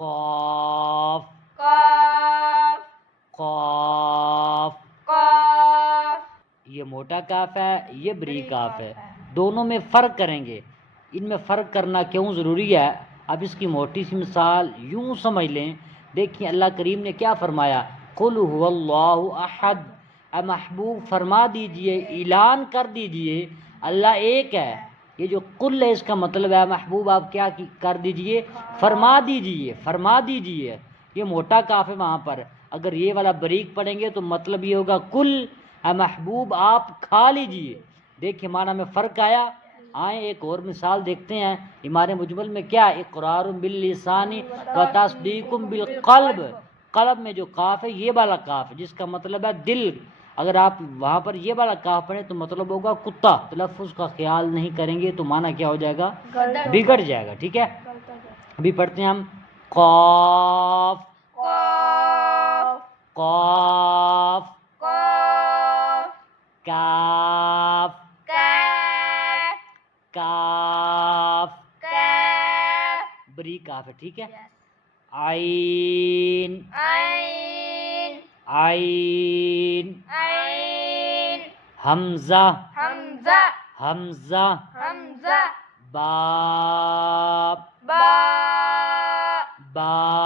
قاف قاف قاف. قاف. یہ موٹا کاف ہے، یہ بریک کاف ہے، دونوں میں فرق کریں گے. ان میں فرق کرنا کیوں ضروری ہے؟ اب اس کی موٹی سی مثال یوں سمجھ لیں. دیکھیں اللہ کریم نے کیا فرمایا، قل هو اللہ احد. اے محبوب فرما دیجئے، اعلان کر دیجئے اللہ ایک ہے. یہ جو قل ہے اس کا مطلب ہے محبوب آپ کیا کر دیجئے، فرما دیجئے، فرما دیجئے. یہ موٹا کاف ہے وہاں پر. اگر یہ والا بریک پڑھیں گے تو مطلب یہ ہوگا کل، اے محبوب آپ کھا لیجئے. دیکھیں معنی میں فرق آیا. آئیں ایک اور مثال دیکھتے ہیں. ہمارے مجمل میں کیا، اقرار باللسان و تصدیق بالقلب. قلب میں جو کاف ہے یہ والا کاف ہے جس کا مطلب ہے دل. اگر آپ وہاں پر یہ والا کاف پڑھیں تو مطلب ہوگا کتا. تلفظ کا خیال نہیں کریں گے تو معنی کیا ہو جائے گا، بگڑ جائے گا. ٹھیک ہے، ابھی پڑھتے ہیں ہم. قاف قاف قاف قاف. کاف کاف کاف. کاف. بری کاف ہے. ٹھیک ہے. عین عین عین. عین. حمزہ حمزہ حمزہ. حمزہ. با با با.